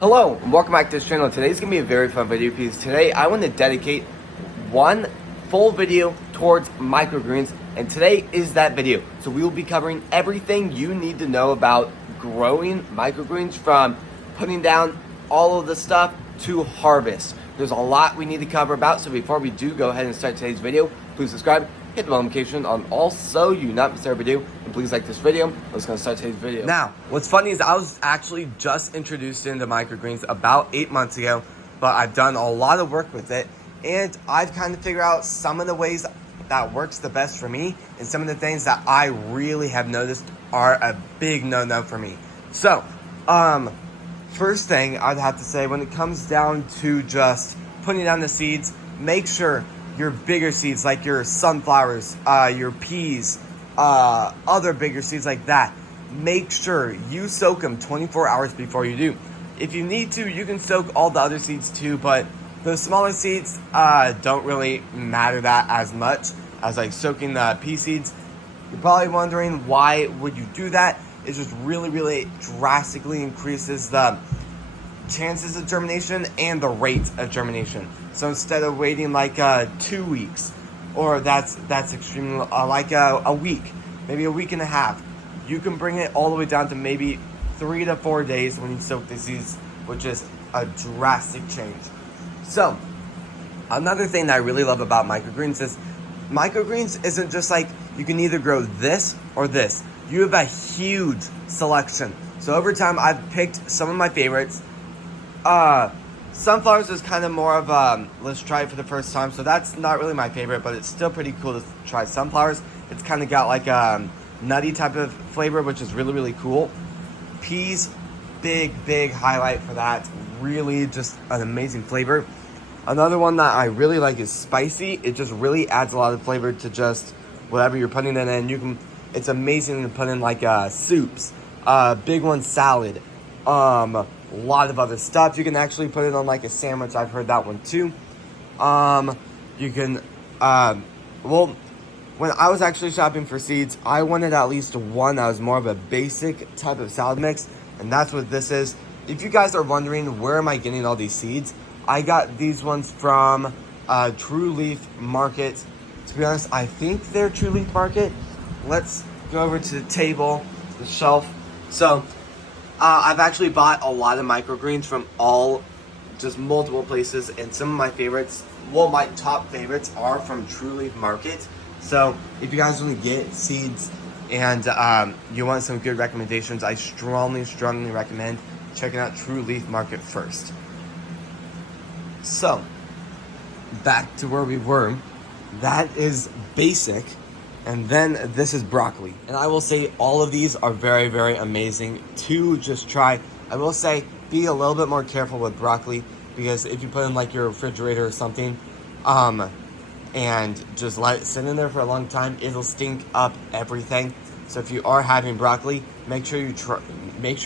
Hello and welcome back to this channel. Today's gonna be a very fun video because today I want to dedicate one full video towards microgreens, and today is that video. So we will be covering everything you need to know about growing microgreens, from putting down all of the stuff to harvest. There's a lot we need to cover about, so before we do go ahead and start today's video, please subscribe, hit the bell notification on all so you not miss our video, and please like this video. Let's go start today's video. Now, what's funny is I was actually just introduced into microgreens about 8 months ago, but I've done a lot of work with it, and I've kind of figured out some of the ways that works the best for me, and some of the things that I really have noticed are a big no-no for me. So, first thing I'd have to say, when it comes down to just putting down the seeds, make sure your bigger seeds like your sunflowers, your peas, other bigger seeds like that, make sure you soak them 24 hours before you do. If you need to, you can soak all the other seeds too, but the smaller seeds don't really matter that as much as like soaking the pea seeds. You're probably wondering why would you do that. It just really drastically increases the chances of germination and the rate of germination. So instead of waiting like 2 weeks, or that's extremely like a week, maybe a week and a half, you can bring it all the way down to maybe 3 to 4 days when you soak the seeds, which is a drastic change. So another thing that I really love about microgreens is microgreens isn't just like you can either grow this or this. You have a huge selection. So over time, I've picked some of my favorites. Sunflowers is kind of more of a let's try it for the first time, so that's not really my favorite, but it's still pretty cool to try sunflowers. It's kind of got like a nutty type of flavor, which is really cool. Peas, big highlight for that. Really just an amazing flavor. Another one that I really like is spicy. It just really adds a lot of flavor to just whatever you're putting it in. It's amazing to put in like soups, big one salad, a lot of other stuff. You can actually put it on like a sandwich. I've heard that one too. You can, well, when I was actually shopping for seeds, I wanted at least one that was more of a basic type of salad mix, and that's what this is. If you guys are wondering where am I getting all these seeds, I got these ones from True Leaf Market. To be honest, I think they're True Leaf Market. Let's go over to the table, the shelf. So, I've actually bought a lot of microgreens from just multiple places, and some of my favorites, well, my top favorites are from True Leaf Market. So, if you guys want to get seeds and you want some good recommendations, I strongly recommend checking out True Leaf Market first. So, back to where we were. That is basic. And then this is broccoli. And I will say all of these are very amazing to just try. I will say be a little bit more careful with broccoli, because if you put in like your refrigerator or something, and just let it sit in there for a long time, it'll stink up everything. So if you are having broccoli, make sure you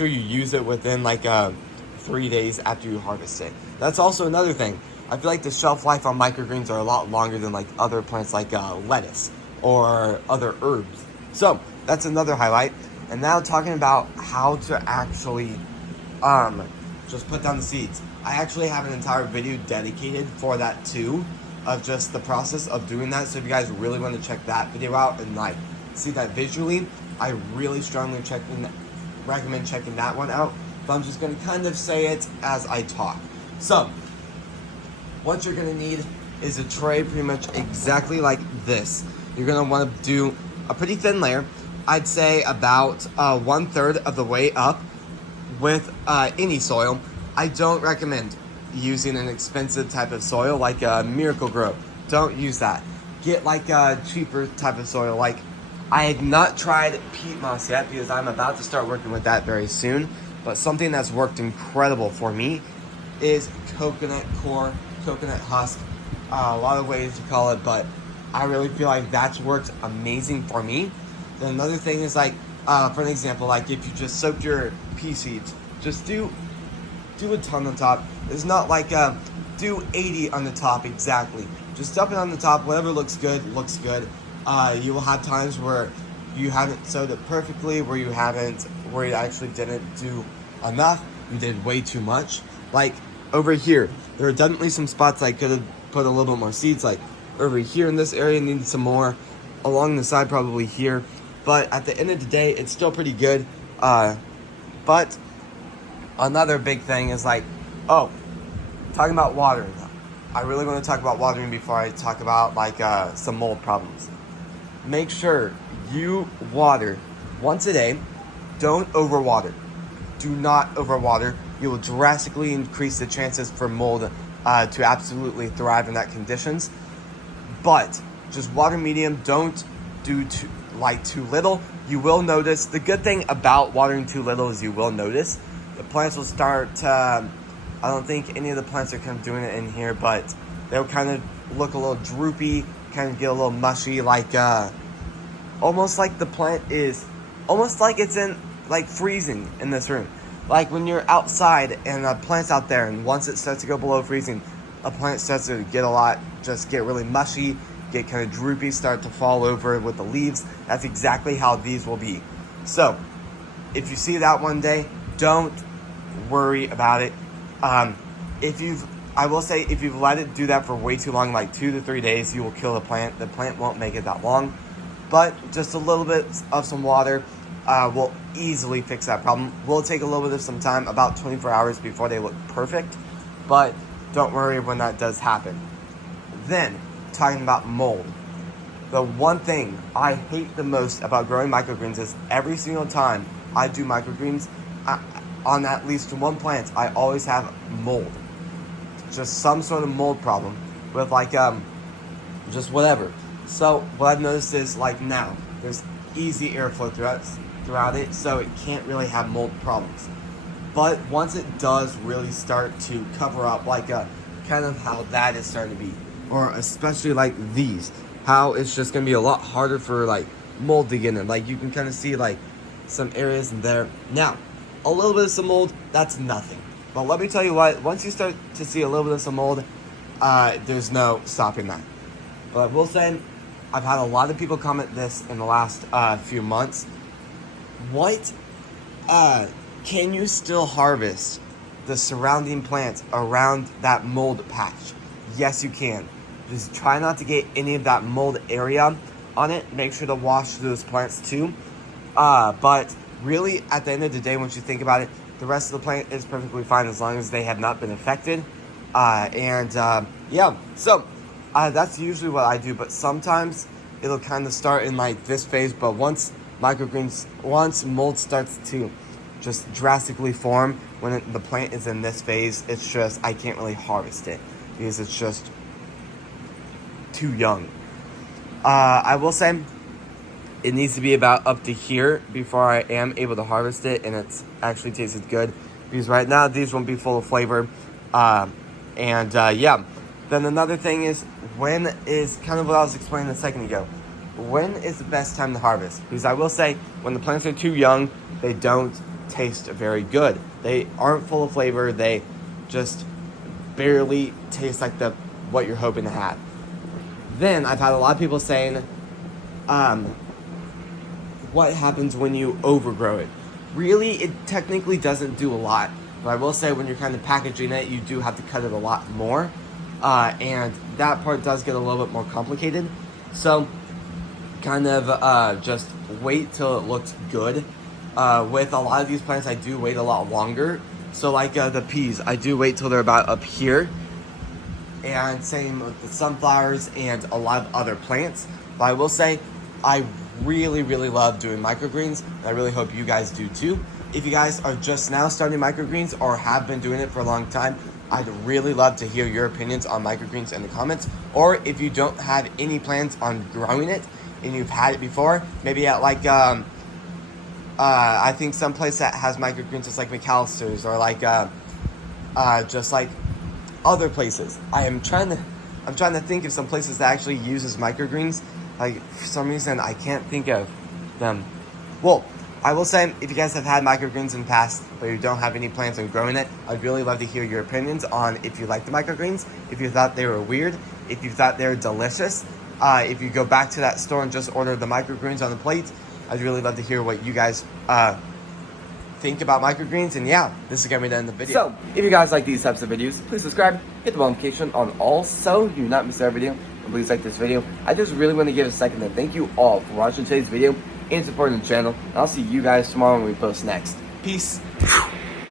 use it within like 3 days after you harvest it. That's also another thing. I feel like the shelf life on microgreens are a lot longer than like other plants like lettuce or other herbs. So that's another highlight. And now talking about how to actually just put down the seeds. I actually have an entire video dedicated for that too, of just the process of doing that. So if you guys really want to check that video out and like see that visually, I really strongly recommend checking that one out. But I'm just going to kind of say it as I talk. So what you're going to need is a tray pretty much exactly like this. You're going to want to do a pretty thin layer. I'd say about 1/3 of the way up with any soil. I don't recommend using an expensive type of soil like a Miracle-Gro. Don't use that. Get like a cheaper type of soil. Like, I had not tried peat moss yet because I'm about to start working with that very soon. But something that's worked incredible for me is coconut core, coconut husk. A lot of ways to call it, but I really feel like that's worked amazing for me. Then another thing is like, for an example, like if you just soaked your pea seeds, just do a ton on top. It's not like do 80 on the top exactly. Just dump it on the top. Whatever looks good, looks good. You will have times where you haven't sowed it perfectly, where you actually didn't do enough. you did way too much. Like over here, there are definitely some spots I could have put a little bit more seeds. Like over here in this area, needed some more. Along the side, probably here. But at the end of the day, it's still pretty good. But another big thing is like, oh, talking about watering. I really want to talk about watering before I talk about like some mold problems. Make sure you water once a day. Don't overwater. Do not overwater. You will drastically increase the chances for mold to absolutely thrive in that conditions. But just water medium. Don't do too little. You will notice. The good thing about watering too little is you will notice the plants will start. I don't think any of the plants are kind of doing it in here, but they'll kind of look a little droopy, kind of get a little mushy, like almost like the plant is, almost like it's in like freezing in this room. Like when you're outside and a plant's out there, and once it starts to go below freezing, a plant starts to get really mushy, get kind of droopy, start to fall over with the leaves. That's exactly how these will be. So if you see that one day, don't worry about it. I will say, if you've let it do that for way too long, like 2 to 3 days, you will kill the plant. The plant won't make it that long, but just a little bit of some water will easily fix that problem. Will take a little bit of some time, about 24 hours before they look perfect, but don't worry when that does happen. Then, talking about mold. The one thing I hate the most about growing microgreens is every single time I do microgreens, on at least one plant, I always have mold. Just some sort of mold problem with like, just whatever. So what I've noticed is like now, there's easy airflow throughout it, so it can't really have mold problems. But once it does really start to cover up, like kind of how that is starting to be, or especially like these, how it's just gonna be a lot harder for like mold to get in. Like you can kind of see like some areas in there. Now, a little bit of some mold, that's nothing. But let me tell you what, once you start to see a little bit of some mold, there's no stopping that. But I will say, I've had a lot of people comment this in the last few months. What, can you still harvest the surrounding plants around that mold patch? Yes, you can. Just try not to get any of that mold area on it. Make sure to wash those plants too. But really, at the end of the day, once you think about it, the rest of the plant is perfectly fine as long as they have not been affected. Yeah, so that's usually what I do. But sometimes it'll kind of start in like this phase. But once mold starts to just drastically form, when the plant is in this phase, it's just, I can't really harvest it because it's just too young. I will say, it needs to be about up to here before I am able to harvest it, and it's actually tasted good. Because right now, these won't be full of flavor. Yeah. Then another thing is, when is kind of what I was explaining a second ago. When is the best time to harvest? Because I will say, when the plants are too young, they don't taste very good. They aren't full of flavor. They just barely taste like what you're hoping to have. Then I've had a lot of people saying, what happens when you overgrow it? Really, it technically doesn't do a lot. But I will say, when you're kind of packaging it, you do have to cut it a lot more. And that part does get a little bit more complicated. So kind of just wait till it looks good. With a lot of these plants, I do wait a lot longer. So like the peas, I do wait till they're about up here. And same with the sunflowers and a lot of other plants. But I will say, I really love doing microgreens, and I really hope you guys do too. If you guys are just now starting microgreens or have been doing it for a long time, I'd really love to hear your opinions on microgreens in the comments. Or if you don't have any plans on growing it and you've had it before, maybe at like I think some place that has microgreens is like McAllister's, or like just like other places. I'm trying to think of some places that actually uses microgreens. Like, for some reason, I can't think of them. Well, I will say, if you guys have had microgreens in the past, but you don't have any plans on growing it, I'd really love to hear your opinions on if you like the microgreens, if you thought they were weird, if you thought they were delicious. If you go back to that store and just order the microgreens on the plate, I'd really love to hear what you guys think about microgreens. And yeah, this is gonna be the end of the video. So if you guys like these types of videos, please subscribe, hit the bell notification on all so you do not miss our video. And please like this video. I just really want to give a second to thank you all for watching today's video and supporting the channel. And I'll see you guys tomorrow when we post next. Peace.